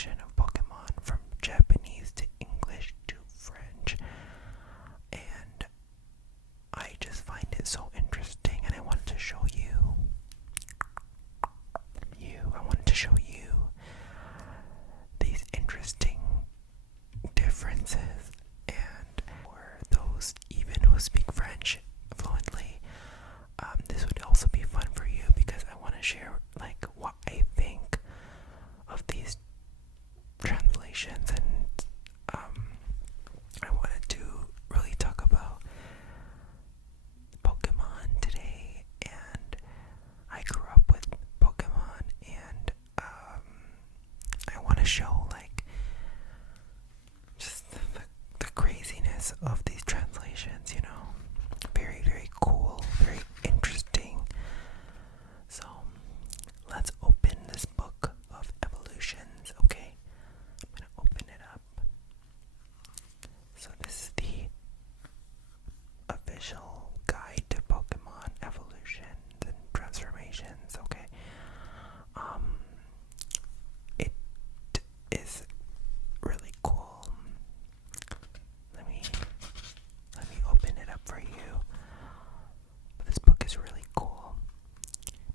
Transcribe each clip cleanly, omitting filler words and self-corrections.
translation of Pokemon from Japanese to English to French, and I just find it so interesting, and I wanted to show you these interesting differences, and for those even who speak French fluently, this would also be fun for you because I want to share like what I think of these translations, and I wanted to really talk about Pokemon today. And I grew up with Pokemon, and I want to show like just the craziness of these translations, you know. Very, very cool, very interesting. So let's open this book of evolutions, okay? I'm gonna open it up. So this is the official guide to Pokemon evolutions and transformations, okay? It is really cool. Let me open it up for you. This book is really cool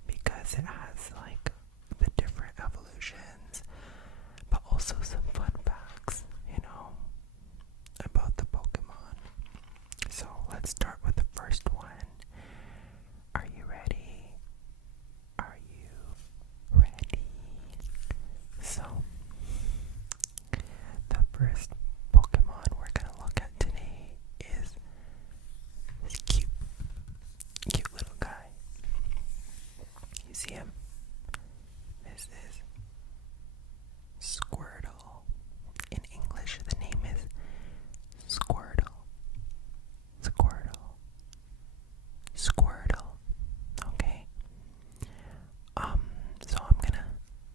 because it has like the different evolutions, but also some fun facts, you know, about the Pokemon. So let's start with the first one. Are you ready? Are you ready? So the first Pokemon we're gonna look at today is this cute little guy. You see him? This is Squirtle. In English, the name is Squirtle. Squirtle. Okay. So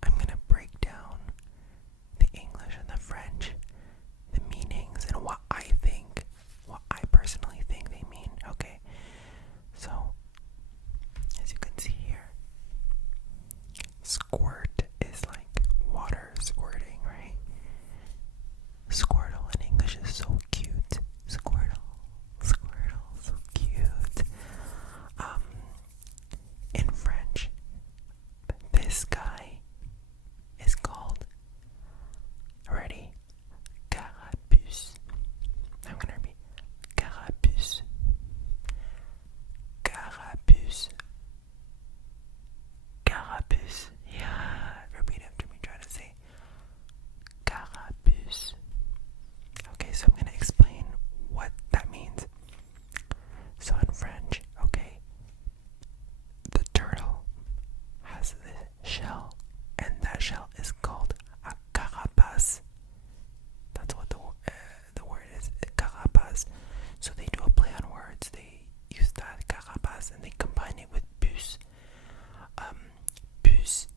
I'm gonna break down the English and the French, the meanings, and what I personally think they mean. Okay. So as you can see here, squirt is like water squirting, right? Squirtle in English is so cute. Squirtle, so cute. In French, this guy is called, ready? Carapuce. I'm gonna repeat. Carapuce. Yeah, repeat after me. Try to say Carapuce. Okay, so I'm gonna explain what that means. So in French, okay, the turtle has this shell, and that shell is called a carapace. That's what the word is, carapace. So they do a play on words. They use that carapace and they combine it with puce. Puce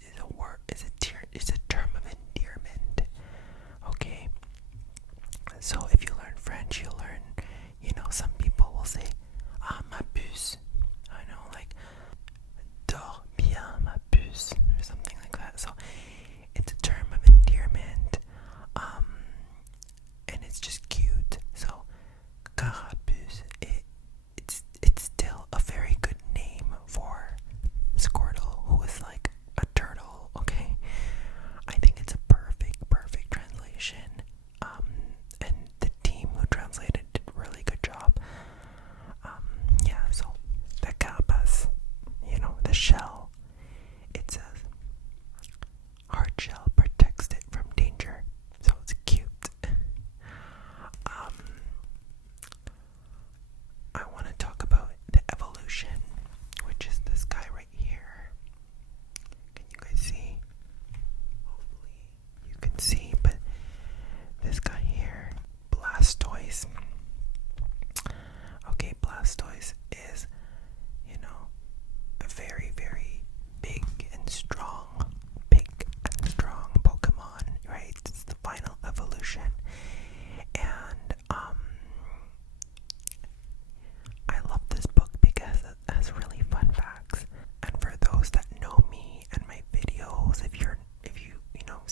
is a word. It's a term of endearment. Okay. So if you learn French, you'll learn. You know, some people will say, "Ah, ma puce." I know, like, "Dors bien, ma puce," or something like that. So it's a term of endearment. And it's just cute. So Carapuce, it's still a very good name for Squirtle, who is like a turtle, okay?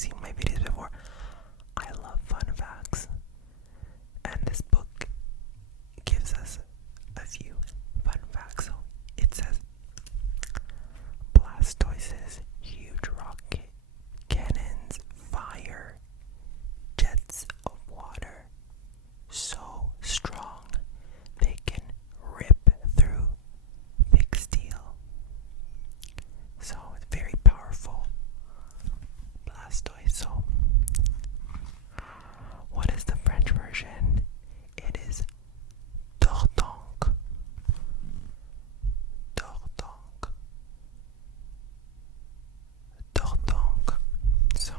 seen my videos before, I love fun facts. And this book gives us a few fun facts. So it says Blastoise's huge rocket cannons fire jets of water so strong they can rip through thick steel. So it's very powerful. Blastoise. So what is the French version? It is Tortank. Tortank. Tortank. So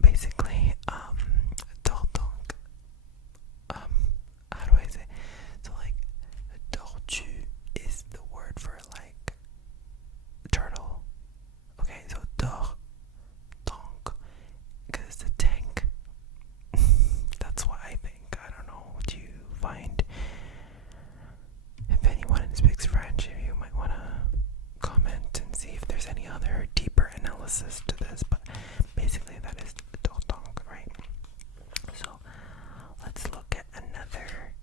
basically, Tortank. How do I say? So like, tortue is the word for like turtle. Okay, so Tortank, because it's a tank. That's what I think. I don't know. Do you find, if anyone speaks French, if you might want to comment and see if there's any other deeper analysis to this, but basically that is Tortank, right? So let's look at another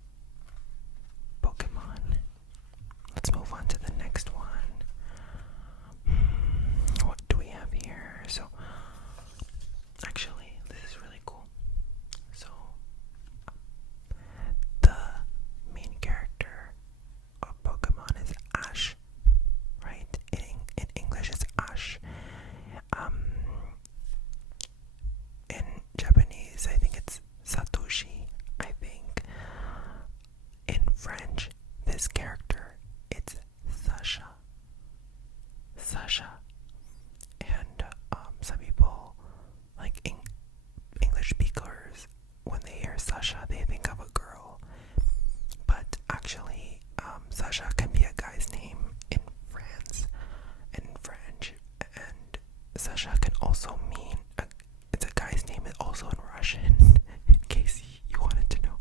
Pokemon. Let's move on to the next one. What do we have here? So actually, this is really cool. So the main character of Pokemon is Ash, right? In English it's Ash. In Japanese I think it's Satoshi. I think in French this character it's Sasha. And some people, like English speakers, when they hear Sasha they think of a girl, but actually Sasha can be a guy's name in France, in French, and Sasha can also mean it's a guy's name also in Russian, in case you wanted to know.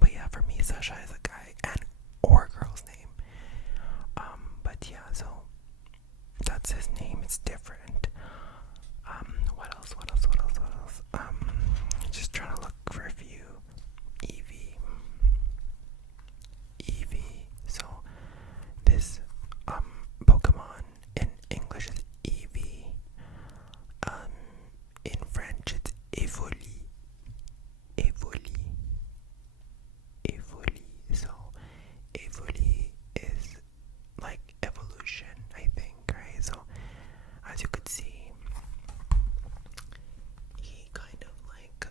But yeah, for me Sasha is a guy and or a girl's name. But yeah, so that's his name. It's different. What else? Just trying to look for a few. Eevee. So this Pokemon in English is Eevee. In French it's Evoli. So Evoli is like evolution, I think, right? So as you could see, he kind of like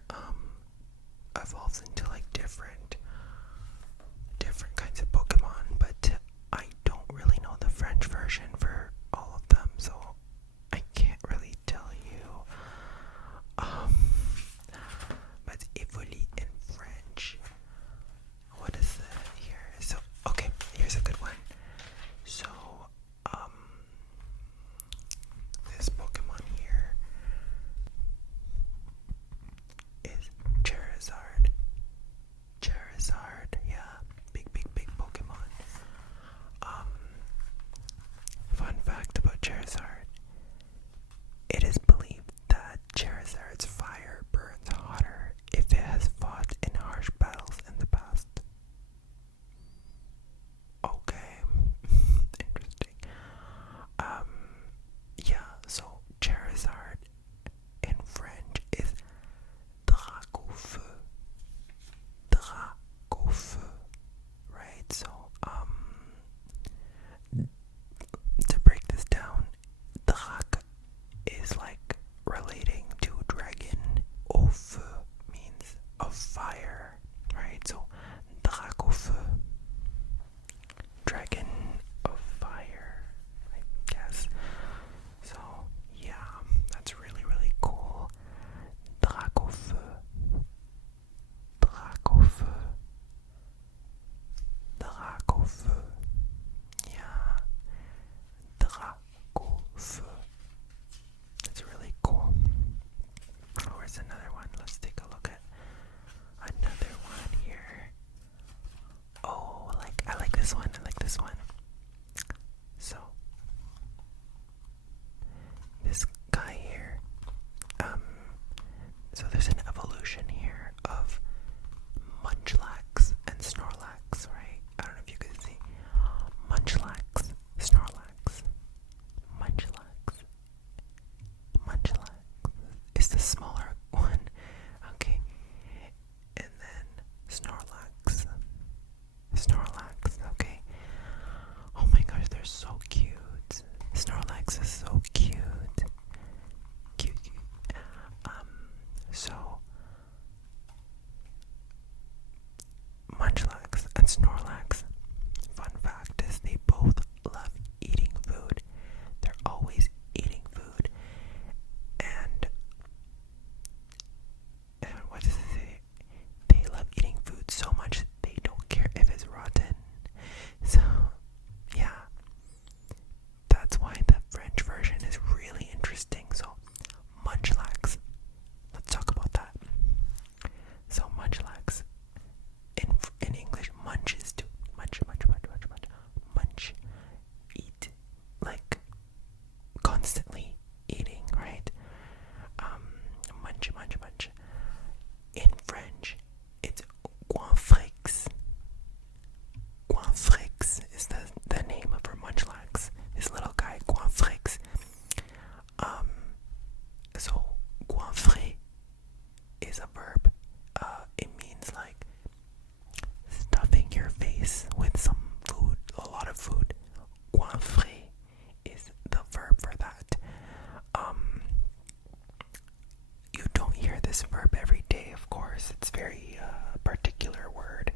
this verb every day, of course. It's a very particular word.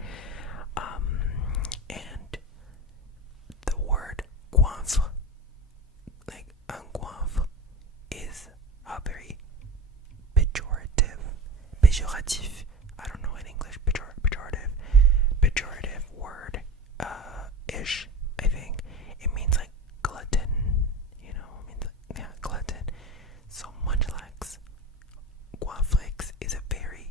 And the word coinfre, like un coinfre, is a very pejorative, I don't know in English, pejorative word, ish, I think. It means like glutton, you know, it means like, yeah, glutton. So Munchlax Guaflix is a very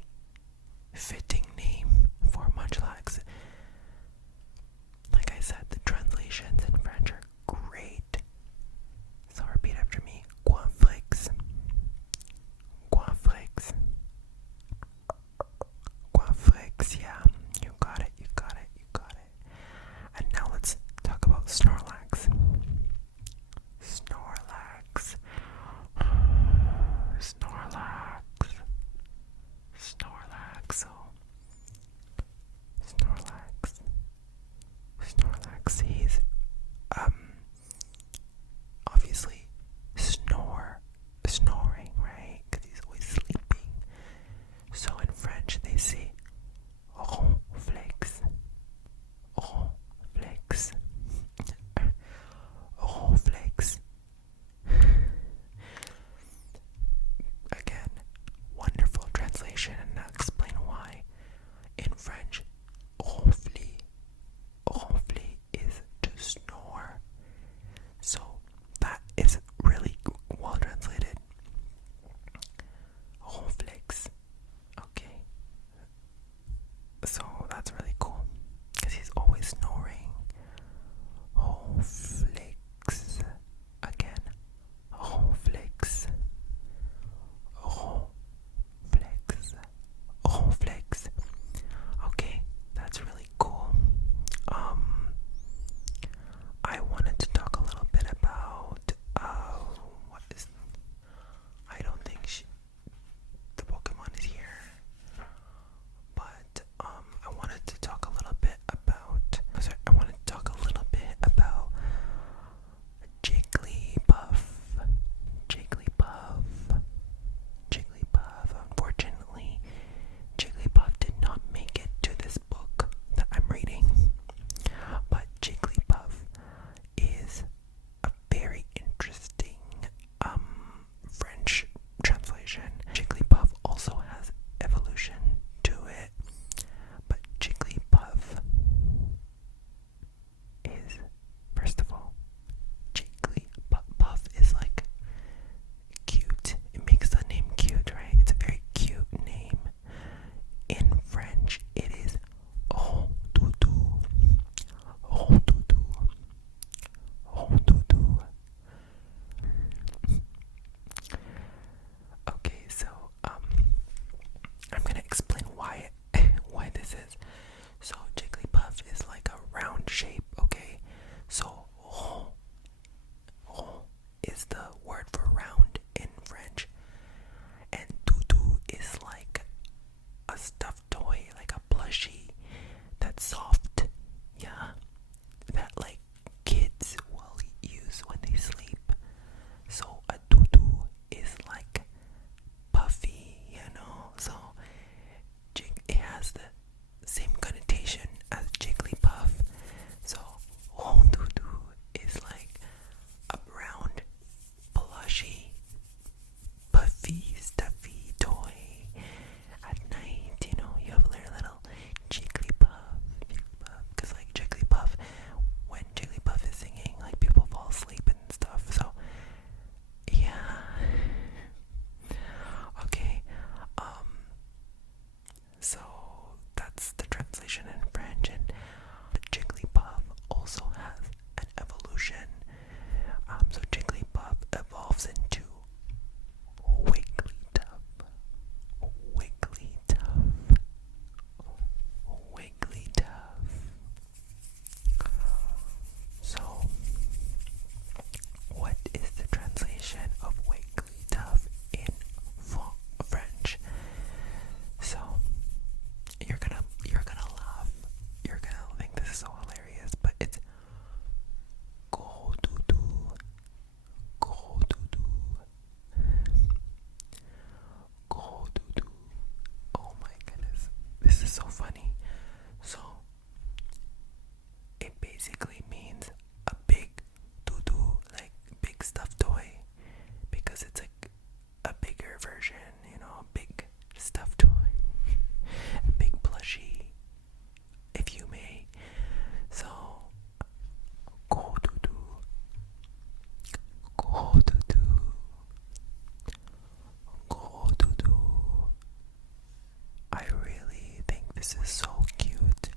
this is so cute.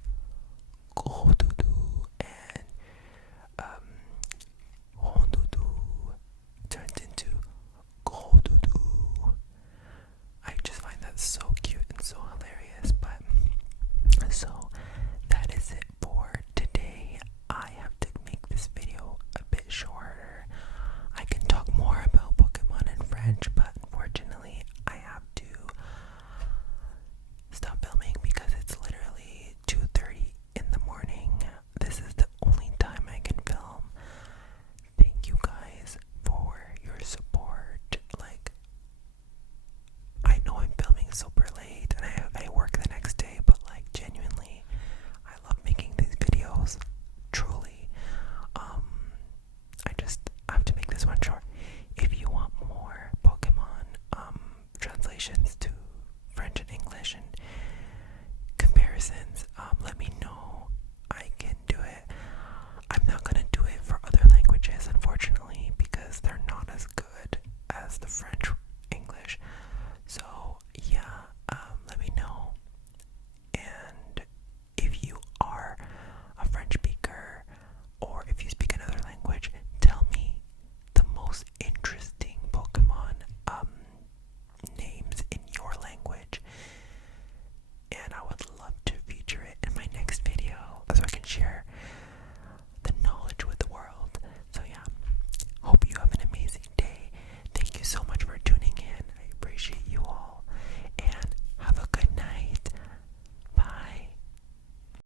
Godudu and Hondudu turned into Godudu. I just find that so cute and so hilarious. But so that is it for today. I have to make this video a bit shorter. I can talk more about Pokemon in French, but unfortunately I have to stop filming because it's literally 2:30 in the morning. This is the only time I can film. Thank you guys for your support. Like, I know I'm filming super late and I work the next day, but like genuinely I love making these videos. Truly. I have to make this one short. If you want more Pokemon translations to